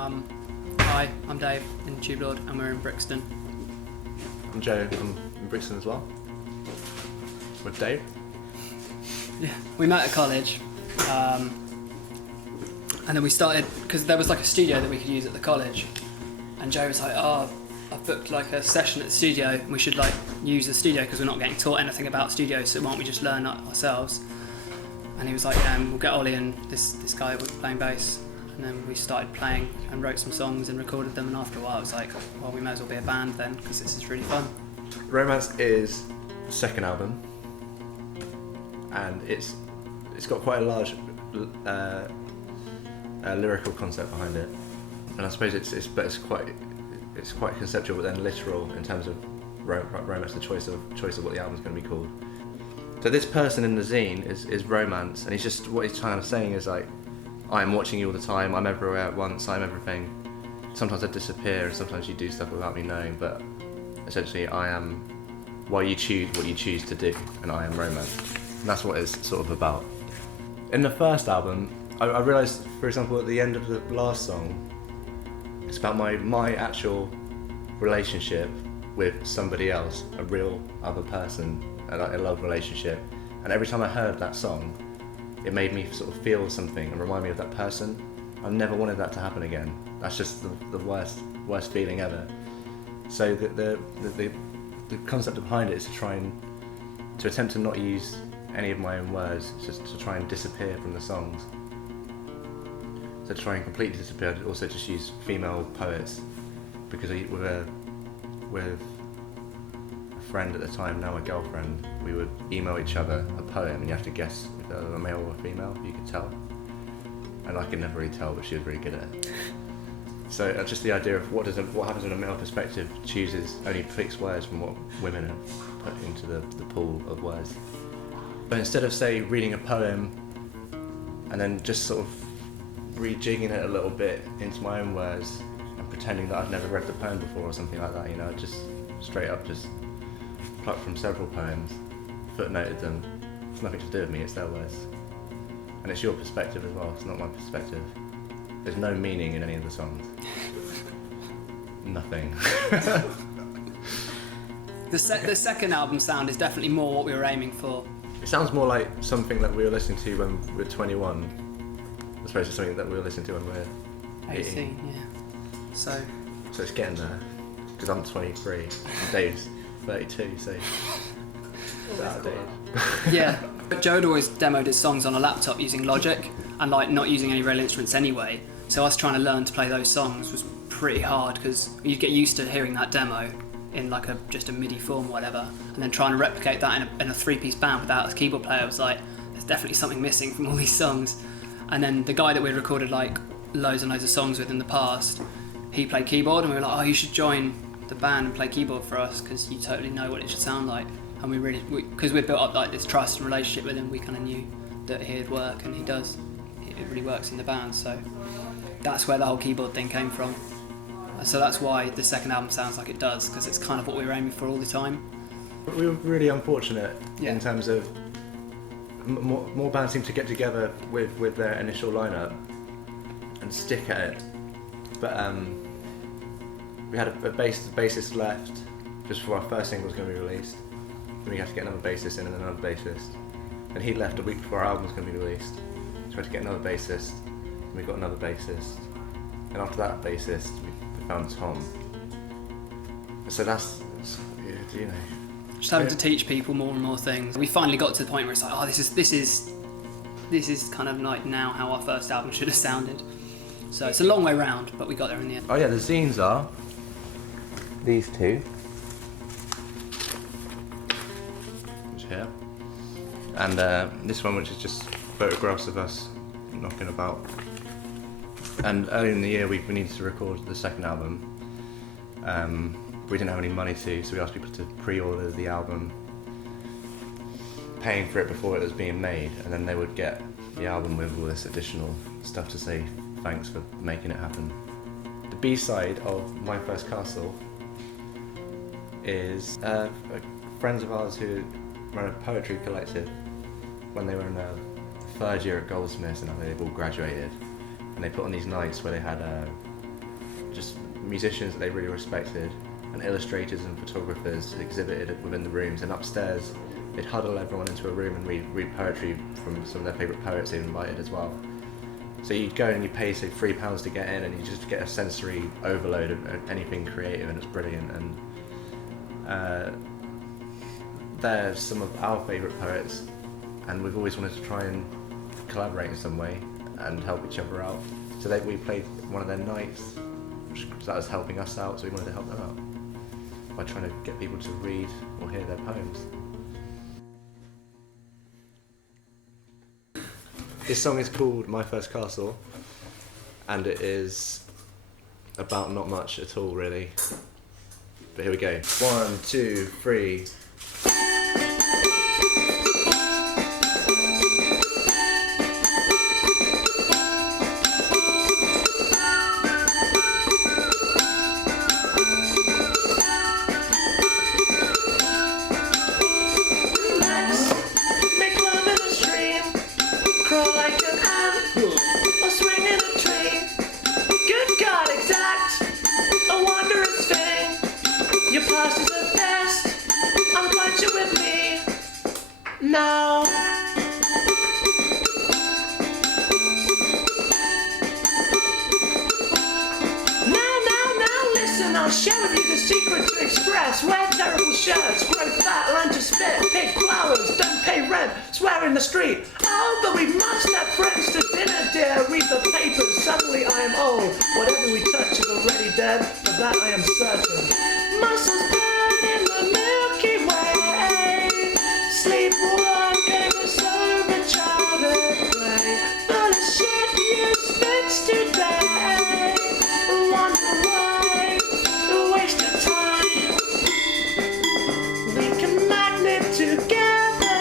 Hi, I'm Dave in Tubelord and we're in Brixton. I'm Joe, I'm in Brixton as well. With Dave. Yeah, we met at college, and then we started, because there was like a studio that we could use at the college, and Joe was like, oh, I've booked like a session at the studio and we should like use the studio because we're not getting taught anything about studios, so why don't we just learn it ourselves? And he was like, yeah, we'll get Ollie and this guy playing bass. And then we started playing and wrote some songs and recorded them, and after a while I was like, well, we may as well be a band then, because this is really fun. Romance is the second album, and it's got quite a large lyrical concept behind it, and I suppose it's quite conceptual but then literal in terms of romance, the choice of what the album's going to be called. So this person in the zine is Romance, and what he's kind of saying is like, I'm watching you all the time, I'm everywhere at once, I'm everything. Sometimes I disappear and sometimes you do stuff without me knowing, but essentially I am what you choose to do, and I am Romance. And that's what it's sort of about. In the first album, I realised, for example, at the end of the last song, it's about my actual relationship with somebody else, a real other person, a love relationship. And every time I heard that song, it made me sort of feel something and remind me of that person. I never wanted that to happen again. That's just the worst feeling ever. So the concept behind it is to attempt to not use any of my own words, just to try and disappear from the songs. So to try and completely disappear, I'd also just use female poets, because with a friend at the time, now a girlfriend, we would email each other a poem, and you have to guess if they were a male or a female. You could tell, and I could never really tell, but she was really good at it. So just the idea of what happens in a male perspective only picks words from what women have put into the pool of words. But instead of, say, reading a poem and then just sort of rejigging it a little bit into my own words and pretending that I've never read the poem before or something like that, I just straight up just plucked from several poems, footnoted them. It's nothing to do with me, it's their words. And it's your perspective as well, it's not my perspective. There's no meaning in any of the songs. Nothing. The second album sound is definitely more what we were aiming for. It sounds more like something that we were listening to when we were 21, as opposed to something that we were listening to when we were 18. Yeah. So it's getting there, because I'm 23, and Dave's 32, so it's out of date. yeah, but Joe had always demoed his songs on a laptop using Logic, and like not using any real instruments anyway. So us trying to learn to play those songs was pretty hard, because you'd get used to hearing that demo in like just a MIDI form or whatever, and then trying to replicate that in a three-piece band without a keyboard player was like, there's definitely something missing from all these songs. And then the guy that we'd recorded like loads and loads of songs with in the past, he played keyboard, and we were like, oh, you should join the band and play keyboard for us, because you totally know what it should sound like. And because we'd built up like this trust and relationship with him, we kind of knew that he'd work, and he does. It really works in the band, so that's where the whole keyboard thing came from. So that's why the second album sounds like it does, because it's kind of what we were aiming for all the time. We were really unfortunate in terms of more bands seem to get together with their initial lineup and stick at it. But we had a bassist left just before our first single was going to be released. Then we had to get another bassist in and another bassist. And he left a week before our album was going to be released. So we had to get another bassist, and we got another bassist. And after that bassist, we found Tom. So that's, just having to teach people more and more things. We finally got to the point where it's like, oh, this is kind of like now how our first album should have sounded. So it's a long way round, but we got there in the end. Oh yeah, the zines are these two. Which here. And this one, which is just photographs of us knocking about. And earlier in the year, we needed to record the second album. We didn't have any money so we asked people to pre-order the album, paying for it before it was being made, and then they would get the album with all this additional stuff to say thanks for making it happen. The B-side of My First Castle is friends of ours who run a poetry collective. When they were in third year at Goldsmiths, and they've all graduated, and they put on these nights where they had just musicians that they really respected, and illustrators and photographers exhibited within the rooms. And upstairs, they'd huddle everyone into a room and read poetry from some of their favourite poets they'd invited as well. So you'd go and you pay, say, £3 to get in, and you just get a sensory overload of anything creative, and it's brilliant. And they're some of our favourite poets, and we've always wanted to try and collaborate in some way and help each other out. So we played one of their nights, that was helping us out, so we wanted to help them out by trying to get people to read or hear their poems. This song is called My First Castle, and it is about not much at all, really. But here we go. 1, 2, 3. Now, listen, I'll share with you the secret to express. Wear terrible shirts, grow fat, learn to spit, pick flowers, don't pay rent, swear in the street. Oh, but we must have friends to dinner, dear. Read the papers, suddenly I am old. Whatever we touch is already dead, of that I am certain. Muscles burn in the Milky Way. Sleepwalk over sober childhood play. Full of shit you spent today. Wonder why, a waste of time. We can magnet together.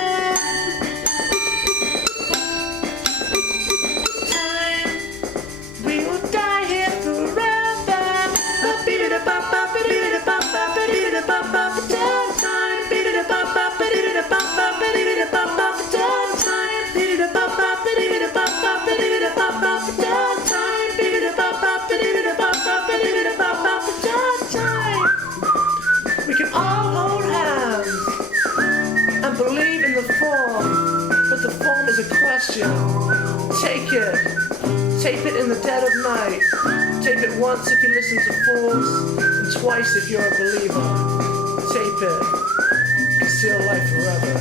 Time, we will die here forever. Ba-beep-da-ba-ba, ba-dee-da-ba-ba, ba-dee-da-ba-ba, time. Beep-da-ba-ba, ba-dee-da-ba-ba, ba-dee-da-ba-ba, time. Beep-da-ba-ba, ba-dee-da-ba-ba, ba-dee-da-ba-ba, time. Beep-da-ba-ba, ba-dee-da-ba-ba, ba-dee-da-ba-ba, time. We can all hold hands and believe in the form, but the form is a question. Take it in the dead of night. Tape it once if you listen to fools, and twice if you're a believer. Tape it, conceal life forever.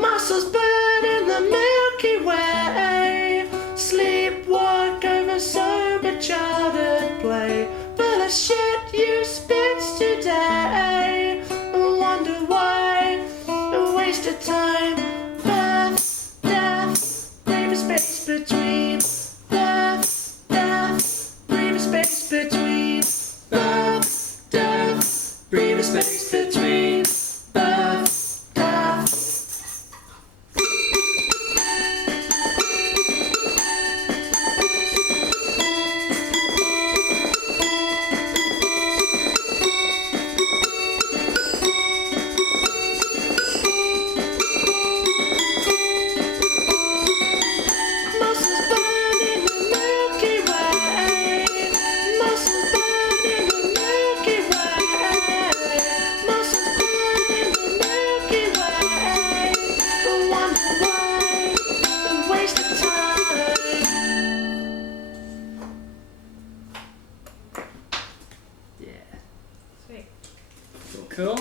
Muscles burn in the Milky Way. Sleepwalk over sober childhood play. Full of shit you spent today. Wonder why, a waste of time. Birth, death, leave a space between. Birth, death, leave a space between. Birth, death, leave a space between. Birth, death. Muscles burn in the Milky Way. Muscles burn in the Milky Way. Muscles burn in the Milky Way. Wonder why, a waste of time. Yeah. Sweet. Cool.